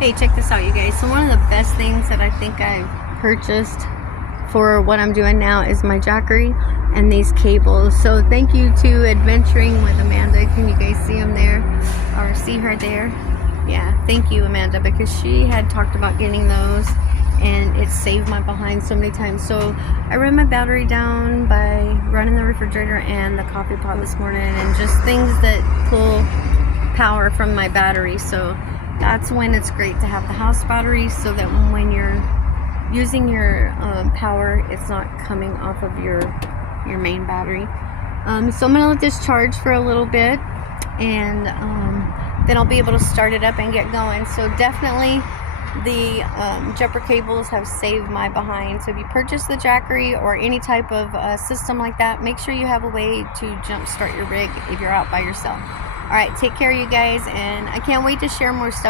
Hey, check this out, you guys. So one of the best things that I think I purchased for what I'm doing now is my Jackery and these cables. So thank you to Adventuring with Amanda. Can you guys see them there? Or see her there? Yeah, thank you, Amanda, because she had talked about getting those and it saved my behind so many times. So I ran my battery down by running the refrigerator and the coffee pot this morning, and just things that pull power from my battery. So that's when it's great to have the house battery, so that when you're using your power, it's not coming off of your main battery. So I'm gonna let this charge for a little bit, and then I'll be able to start it up and get going. So definitely the jumper cables have saved my behind. So if you purchase the Jackery or any type of system like that, make sure you have a way to jump start your rig if you're out by yourself. All right, take care, you guys, and I can't wait to share more stuff